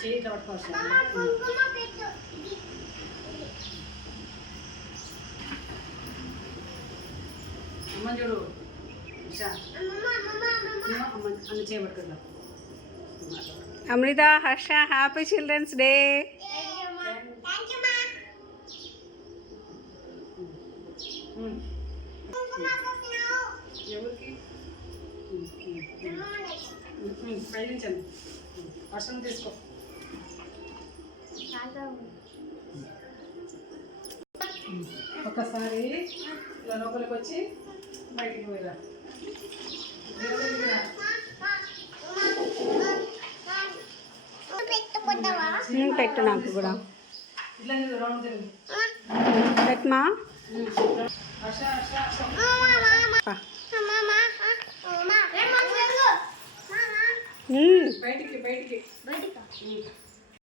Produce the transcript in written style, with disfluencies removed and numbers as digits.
చేయి ఇట్లా పట్టుకోవచ్చు. అమ్మ చూడు అన్ని చేయబడుతుందా. అమృత, హర్ష, హ్యాపీ చిల్డ్రన్స్ డే. ఎవరికి ప్రయత్నించండి. వర్షం తీసుకో. ఒక్కసారి ఇలా లోపలికి వచ్చి బయటికి పోయిరా. పెట్టు నాకు కూడా ఇట్లా రౌండ్ తిరిగి పెట్టమా. బయటికి బయటికి